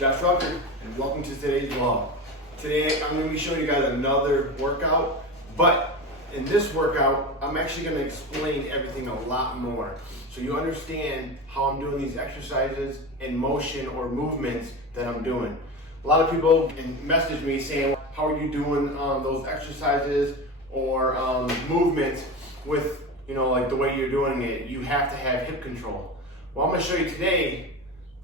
Josh Rucker, and welcome to today's vlog. Today I'm going to be showing you guys another workout, but in this workout I'm actually going to explain everything a lot more so you understand how I'm doing these exercises in motion or movements that I'm doing. A lot of people message me saying, how are you doing those exercises or movements with, like the way you're doing it? You have to have hip control. Well, I'm going to show you today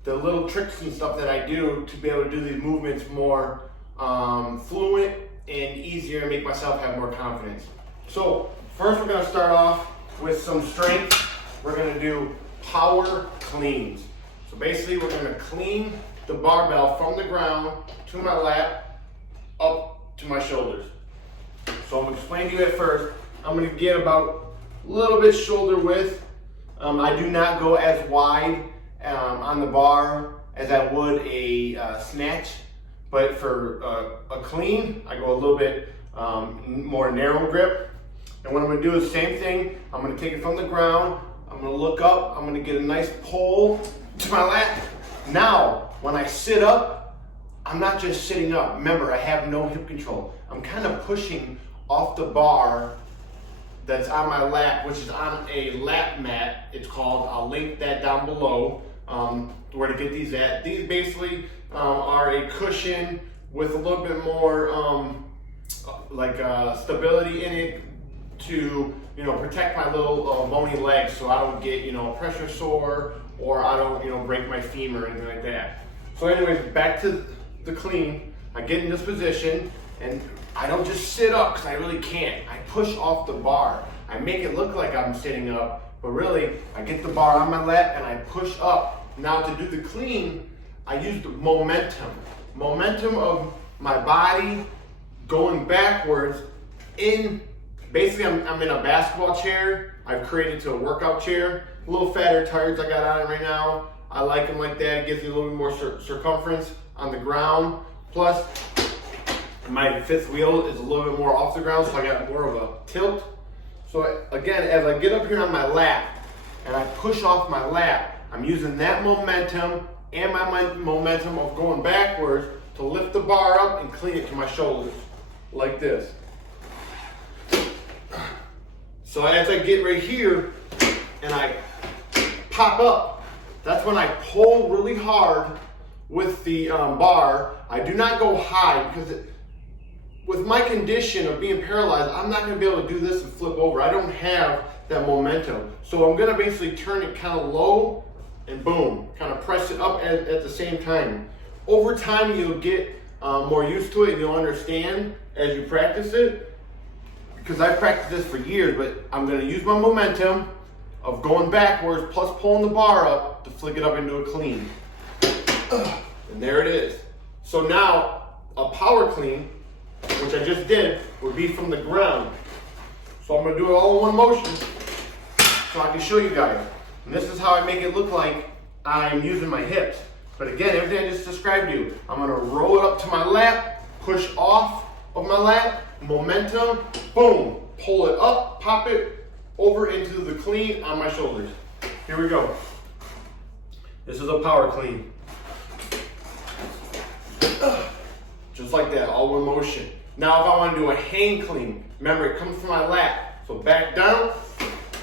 the little tricks and stuff that I do to be able to do these movements more fluent and easier and make myself have more confidence. So first we're going to start off with some strength. We're going to do power cleans. So basically we're going to clean the barbell from the ground to my lap up to my shoulders. So I'm going to explain to you at first. I'm going to get about a little bit shoulder width. I do not go as wide on the bar as I would a snatch, but for a clean, I go a little bit more narrow grip. And what I'm going to do is the same thing. I'm going to take it from the ground. I'm going to look up. I'm going to get a nice pull to my lap. Now, when I sit up, I'm not just sitting up. Remember, I have no hip control. I'm kind of pushing off the bar that's on my lap, which is on a lap mat, it's called. I'll link that down below where to get these at. These basically are a cushion with a little bit more stability in it to protect my little bony legs so I don't get pressure sore or I don't break my femur or anything like that. So anyways, back to the clean. I get in this position and I don't just sit up because I really can't. I push off the bar. I make it look like I'm sitting up, but really I get the bar on my lap and I push up. Now to do the clean, I use the momentum. Momentum of my body going backwards in, basically I'm in a basketball chair. I've created to a workout chair. A little fatter tires I got on it right now. I like them like that. It gives me a little bit more circumference on the ground. Plus, my fifth wheel is a little bit more off the ground, so I got more of a tilt. So again, as I get up here on my lap and I push off my lap, I'm using that momentum and my momentum of going backwards to lift the bar up and clean it to my shoulders, like this. So as I get right here and I pop up, that's when I pull really hard with the bar. I do not go high because with my condition of being paralyzed, I'm not going to be able to do this and flip over. I don't have that momentum. So I'm going to basically turn it kind of low and boom, kind of press it up at the same time. Over time, you'll get more used to it and you'll understand as you practice it. Because I've practiced this for years, but I'm going to use my momentum of going backwards plus pulling the bar up to flick it up into a clean. And there it is. So now a power clean, which I just did, would be from the ground. So I'm going to do it all in one motion so I can show you guys. And this is how I make it look like I'm using my hips. But again, everything I just described to you, I'm going to roll it up to my lap, push off of my lap, momentum, boom, pull it up, pop it over into the clean on my shoulders. Here we go. This is a power clean. Just like that, all one motion. Now if I want to do a hang clean, remember it comes from my lap. So back down,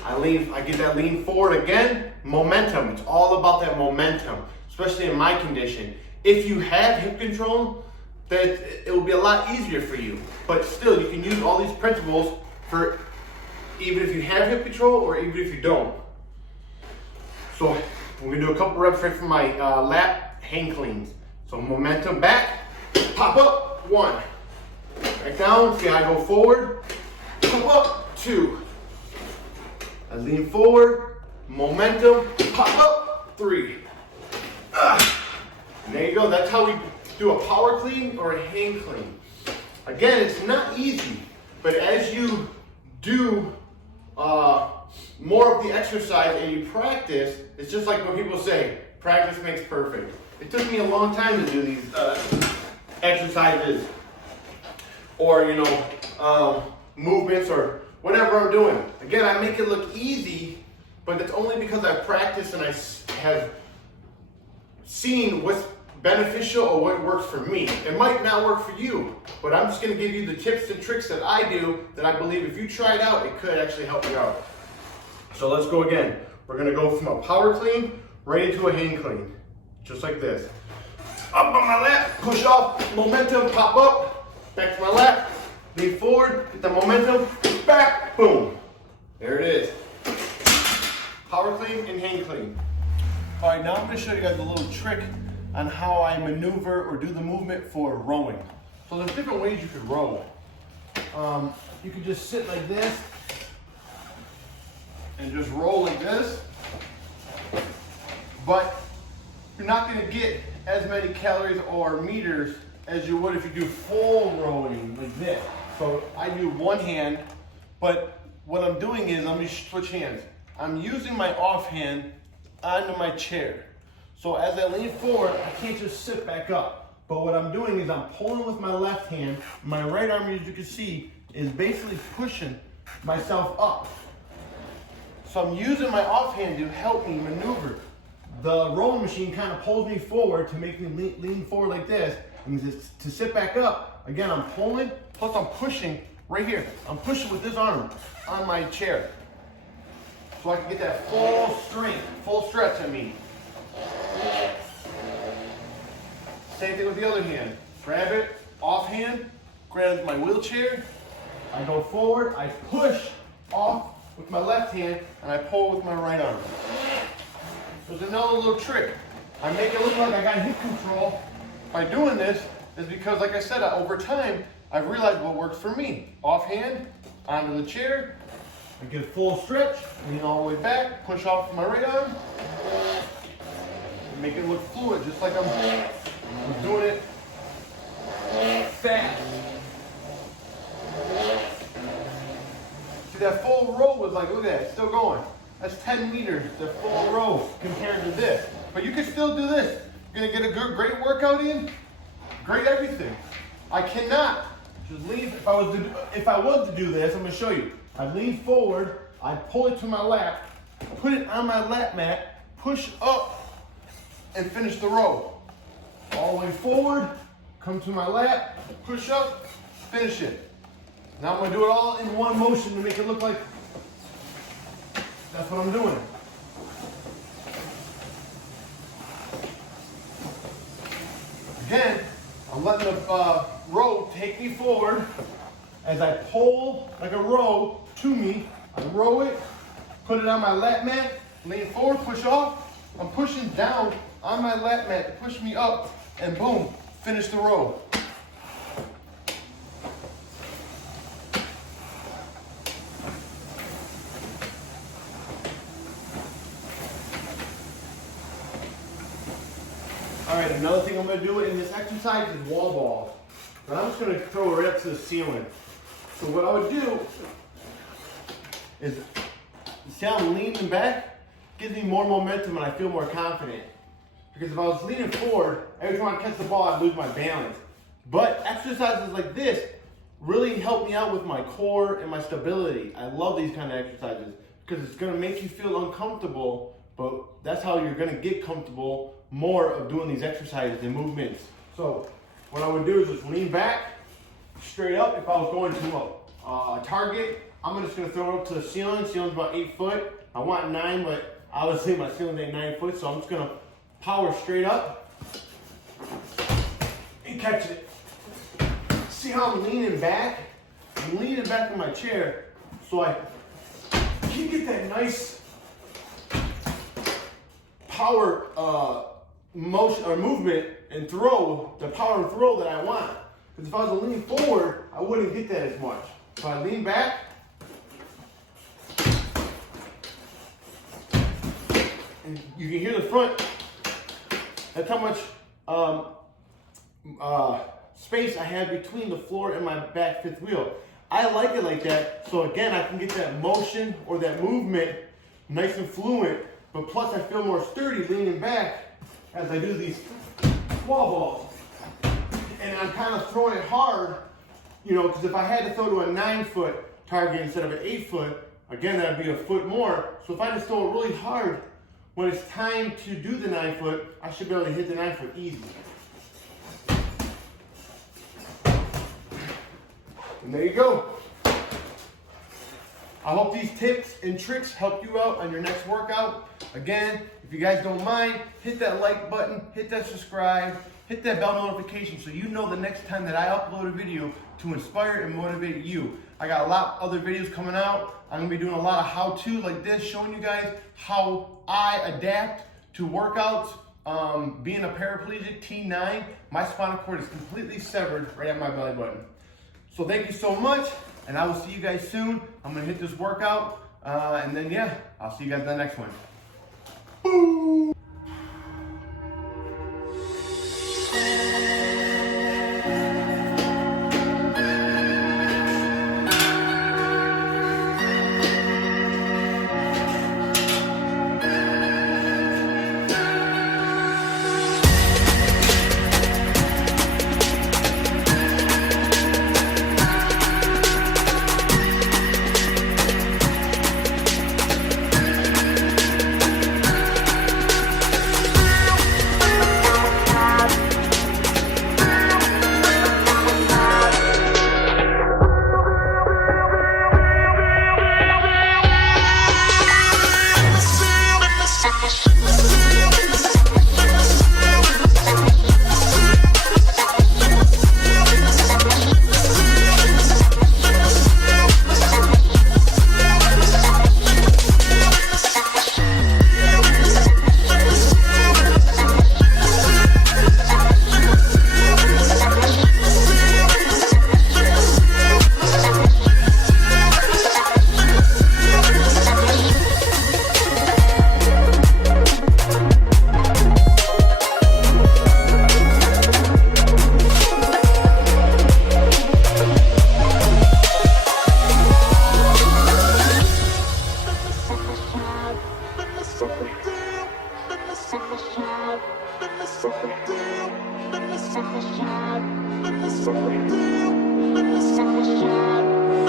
I get that lean forward again, momentum. It's all about that momentum, especially in my condition. If you have hip control, that it will be a lot easier for you. But still, you can use all these principles for even if you have hip control or even if you don't. So we're gonna do a couple reps right from my lap hang cleans. So momentum back, pop up, 1. Back down, see I go forward, pop up, 2. I lean forward, momentum, pop up, 3. And there you go, that's how we do a power clean or a hang clean. Again, it's not easy, but as you do more of the exercise and you practice, it's just like what people say, practice makes perfect. It took me a long time to do these exercises or movements or whatever I'm doing. Again, I make it look easy, but it's only because I practice and I have seen what's beneficial or what works for me. It might not work for you, but I'm just gonna give you the tips and tricks that I do that I believe if you try it out, it could actually help you out. So let's go again. We're gonna go from a power clean right into a hand clean, just like this. Up on my lap, push off, momentum, pop up, back to my lap, lean forward, get the momentum, back, boom. There it is. Power clean and hand clean. All right, now I'm gonna show you guys a little trick on how I maneuver or do the movement for rowing. So there's different ways you could row. You could just sit like this and just roll like this, but you're not gonna get as many calories or meters as you would if you do full rowing like this. So I do one hand, but what I'm doing is, let me switch hands. I'm using my off hand onto my chair. So as I lean forward, I can't just sit back up. But what I'm doing is I'm pulling with my left hand. My right arm, as you can see, is basically pushing myself up. So I'm using my off hand to help me maneuver. The rowing machine kind of pulls me forward to make me lean forward like this. And to sit back up, again, I'm pulling, plus I'm pushing right here. I'm pushing with this arm on my chair. So I can get that full strength, full stretch, I mean. Same thing with the other hand. Grab it, off hand, grab my wheelchair. I go forward, I push off with my left hand, and I pull with my right arm. There's another little trick. I make it look like I got hip control. By doing this is because, like I said, over time, I've realized what works for me. Off hand, onto the chair, I get full stretch, lean all the way back, push off with my right arm, and make it look fluid, just like I'm doing it fast. See, that full row was like, look at that, it's still going. That's 10 meters, the full row compared to this. But you can still do this. You're gonna get a good, great workout in, great everything. I cannot just lean, if I was to do this, I'm gonna show you. I lean forward, I pull it to my lap, put it on my lap mat, push up, and finish the row. All the way forward, come to my lap, push up, finish it. Now I'm gonna do it all in one motion to make it look like that's what I'm doing. Again, I'm letting the row take me forward as I pull like a row to me. I row it, put it on my lap mat, lean forward, push off. I'm pushing down on my lap mat to push me up, and boom, finish the row. All right, another thing I'm gonna do in this exercise is wall balls. But I'm just gonna throw it right up to the ceiling. So what I would do is, see how I'm leaning back? Gives me more momentum and I feel more confident. Because if I was leaning forward, every time I catch the ball, I'd lose my balance. But exercises like this really help me out with my core and my stability. I love these kind of exercises because it's gonna make you feel uncomfortable, but that's how you're gonna get comfortable more of doing these exercises and movements. So what I would do is just lean back, straight up. If I was going to a target, I'm just gonna throw it up to the ceiling. Ceiling's about 8 foot. I want 9, but obviously my ceiling ain't 9 foot, so I'm just gonna power straight up and catch it. See how I'm leaning back? I'm leaning back in my chair so I can get that nice power motion or movement and throw, the power and throw that I want. Because if I was to lean forward, I wouldn't get that as much. So I lean back, and you can hear the front. That's how much space I have between the floor and my back fifth wheel. I like it like that, so again, I can get that motion or that movement nice and fluent, but plus I feel more sturdy leaning back as I do these wall balls. And I'm kind of throwing it hard, you know, because if I had to throw to a 9 foot target instead of an 8 foot, again, that'd be a foot more. So if I just throw it really hard, when it's time to do the 9 foot, I should be able to hit the 9 foot easy. And there you go. I hope these tips and tricks help you out on your next workout. Again, if you guys don't mind, hit that like button, hit that subscribe, hit that bell notification so you know the next time that I upload a video to inspire and motivate you. I got a lot of other videos coming out. I'm gonna be doing a lot of how-to like this, showing you guys how I adapt to workouts. Being a paraplegic T9, my spinal cord is completely severed right at my belly button. So thank you so much, and I will see you guys soon. I'm gonna hit this workout, and then yeah, I'll see you guys in the next one. Boom.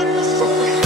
Let me